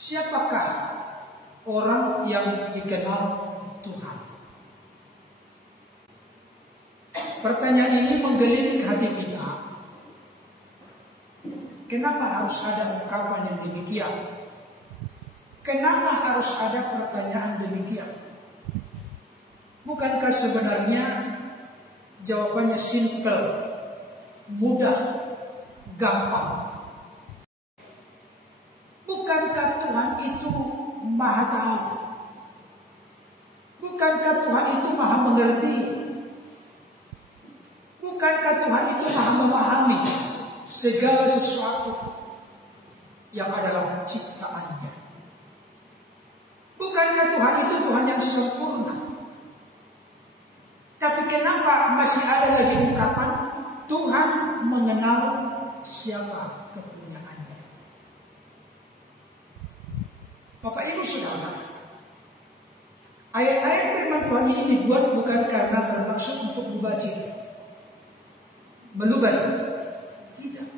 Siapakah orang yang dikenal Tuhan? Pertanyaan ini menggelitik hati kita. Kenapa harus ada ungkapan yang demikian? Kenapa harus ada pertanyaan demikian? Bukankah sebenarnya jawabannya simple, mudah, gampang? Bukankah Tuhan itu Maha Tahu? Bukankah Tuhan itu Maha Mengerti? Bukankah Tuhan itu Maha Memahami segala sesuatu yang adalah ciptaannya? Bukankah Tuhan itu Tuhan yang sempurna? Tapi kenapa masih ada lagi ungkapan Tuhan mengenal siapa kepunyaannya? Bapak Ibu Saudara, ayat-ayat firman Tuhan ini dibuat bukan karena bermaksud untuk dibaca, melubai, tidak.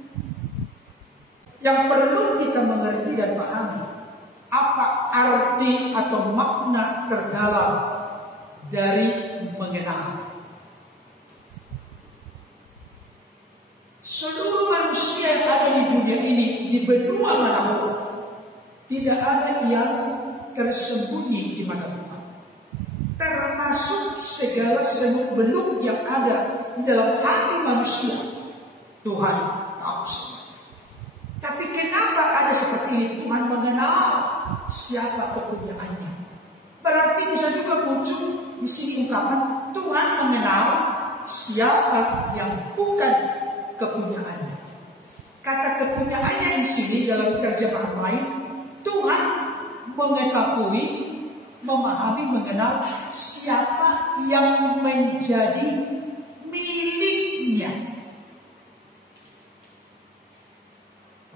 Yang perlu kita mengerti dan pahami apa arti atau makna terdalam dari mengenal. Seluruh manusia yang ada di dunia ini, di benua manapun, tidak ada yang tersembunyi di mata Tuhan. Termasuk segala seluk-beluk yang ada di dalam hati manusia, Tuhan tahu semua. Tapi kenapa ada seperti ini? Tuhan mengenal siapa kepunyaannya. Berarti bisa juga muncul di sini ungkapan Tuhan mengenal siapa yang bukan kepunyaannya. Kata kepunyaannya di sini dalam terjemahan lain, Tuhan mengetahui, memahami, mengenal siapa yang menjadi miliknya.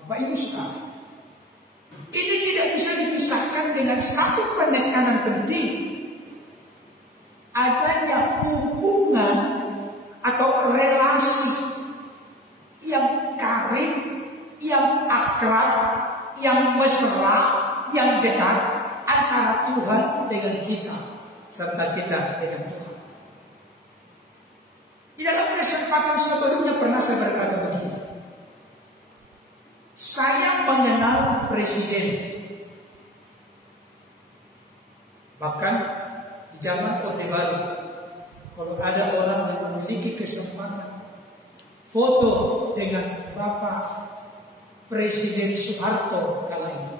Bapak Ibu Saudara, ini tidak bisa dipisahkan dengan satu penekanan penting. Adanya hubungan atau relasi yang karib, yang akrab, yang mesra, yang dekat antara Tuhan dengan kita, serta kita dengan Tuhan. Di dalam kesempatan sebelumnya pernah saya berkata begini, saya mengenal presiden. Bahkan di zaman Orde Baru, kalau ada orang yang memiliki kesempatan foto dengan Bapak Presiden Soeharto kala itu,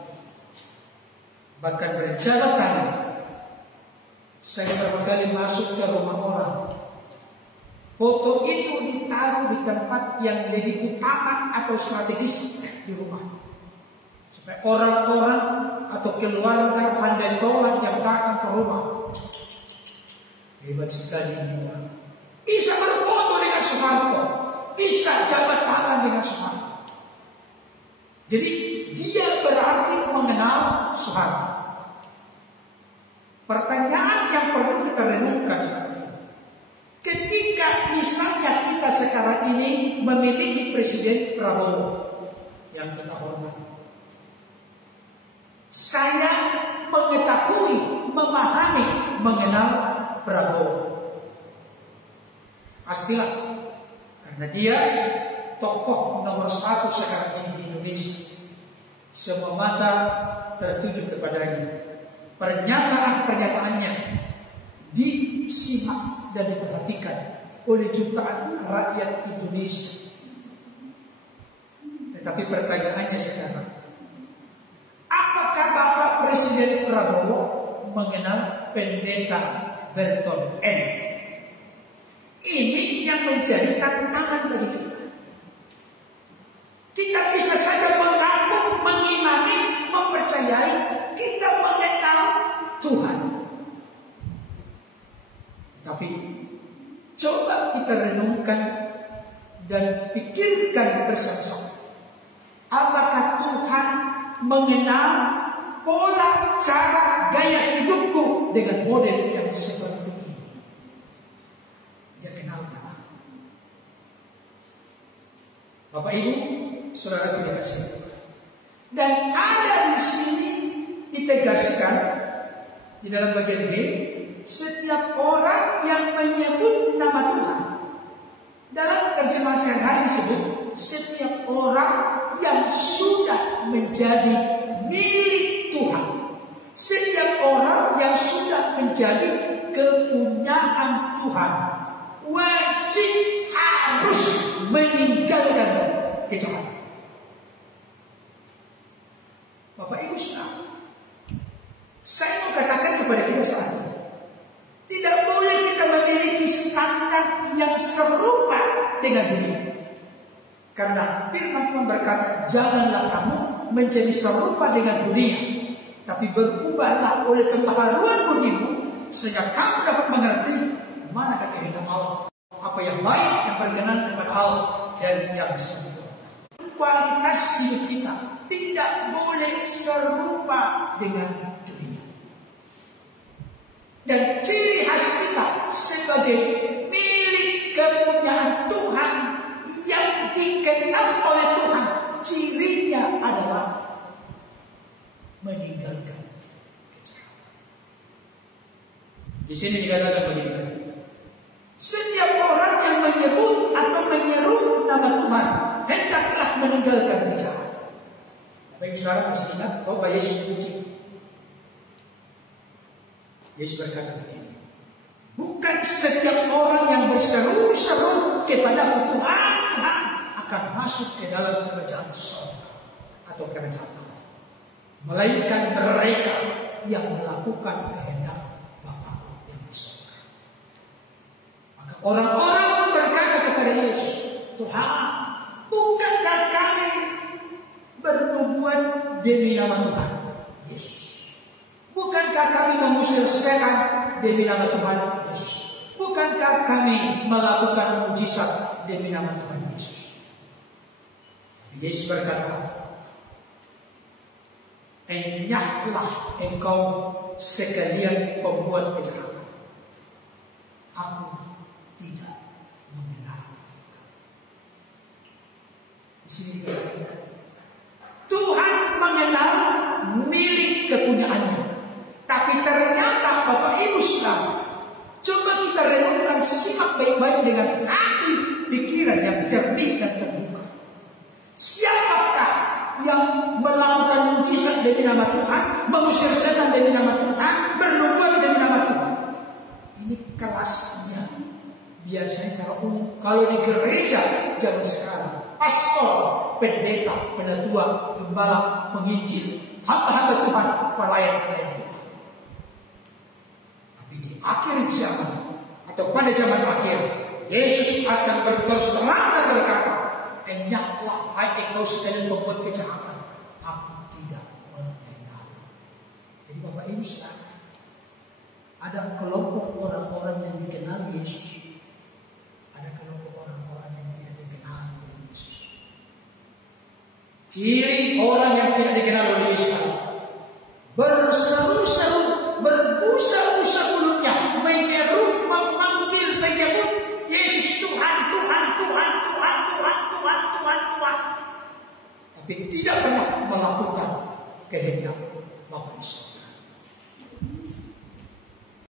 bahkan berjalan kaki, saya beberapa kali masuk ke rumah orang. Foto itu ditaruh di tempat yang lebih utama atau strategis di rumah, supaya orang-orang atau keluarga pandai tolak yang datang ke rumah. Hebat sekali ini orang. Bisa berfoto dengan Soeharto, bisa jabat tangan dengan Soeharto. Jadi dia berarti mengenal Soeharto. Pertanyaan yang perlu kita renungkan saat ini, ketika misalnya kita sekarang ini memiliki Presiden Prabowo yang kita hormati, saya mengetahui, memahami, mengenal Prabowo. Pastilah, karena dia tokoh nomor 1 sekarang ini di Indonesia. Semua mata tertuju kepadanya. Pernyataan-pernyataannya disimak dan diperhatikan oleh jutaan rakyat Indonesia. Tetapi pertanyaannya sekarang, apakah Bapak Presiden Prabowo mengenal Pendeta Berton N? Ini yang menjadi tantangan bagi kita. Kita bisa saja mengaku, mengimani, mempercayai kita mengenal Tuhan. Tapi coba kita renungkan dan pikirkan bersama-sama. Apakah Tuhan mengenal pola cara gaya hidupku dengan model yang seperti ini? Dia kenal Tuhan. Bapak Ibu, saudara tidak kasih. Dan ada di sini ditegaskan di dalam bagian B, setiap orang yang menyebut nama Tuhan. Dalam terjemahan sehari-hari disebut setiap orang yang sudah menjadi milik Tuhan. Setiap orang yang sudah menjadi kepunyaan Tuhan wajib harus meninggalkan kejahatan. Bapak Ibu saudara, saya mau katakan kepada kita saat ini, tidak boleh kita memiliki standar yang serupa dengan dunia. Karena firman Tuhan berkata, janganlah kamu menjadi serupa dengan dunia, tapi berubahlah oleh pembaharuan budimu, sehingga kamu dapat mengerti mana kehendak Allah, apa yang baik, yang berkenan kepada Allah, dan yang sempurna. Kualitas hidup kita tidak boleh serupa dengan dunia. Dan ciri khas kita sebagai milik kepunyaan Tuhan yang dikenal oleh Tuhan, cirinya adalah meninggalkan. Di sini dikatakan begini: setiap orang yang menyebut atau menyeru nama Tuhan hendaklah meninggalkan kejahatan. Baik saudara, masih ingat bahwa Yesus uji. Yesus berkata begini, bukan setiap orang yang berseru-seru kepada Tuhan, Tuhan akan masuk ke dalam kerajaan surga atau kerajaan Allah, melainkan mereka yang melakukan kehendak Bapa yang di surga. Maka orang-orang pun berkata kepada Yesus, Tuhan, bukankah kami bernubuat demi nama Tuhan Yesus? Bukankah kami mengusir setan demi nama Tuhan Yesus? Bukankah kami melakukan mujizat demi nama Tuhan Yesus? Yesus berkata, enyahlah engkau sekalian pembuat kejahatan, aku tidak mengenal. Di sini dikatakan Tuhan mengenal milik kepunyaannya. Tapi ternyata Bapak Ibu saudara, coba kita renungkan, simak baik-baik dengan hati pikiran yang jernih dan terbuka. Siapakah yang melakukan mujizat demi nama Tuhan, mengusir setan demi nama Tuhan, bernubuat demi nama Tuhan? Ini kelasnya. Biasanya secara umum, kalau di gereja zaman sekarang, pastor, pendeta, penatua, gembala, penginjil, hamba-hamba Tuhan, pelayan-pelayan Tuhan. Di akhir zaman atau pada zaman akhir, Yesus akan berterus terang dan berkata, enyahlah hai engkau sekalian pembuat kejahatan, aku tidak mengenal. Jadi Bapak Ibu saudara, ada kelompok orang-orang yang dikenal Yesus, ada kelompok orang-orang yang tidak dikenal oleh Yesus. Ciri orang yang tidak dikenal oleh Yesus, berseru-seru, berbusa-busa mulutnya, menyeru, memanggil, menyebut Yesus Tuhan, Tuhan, Tuhan, Tuhan, Tuhan, Tuhan, Tuhan, Tuhan, tapi tidak pernah melakukan kehendak Bapa Yesus.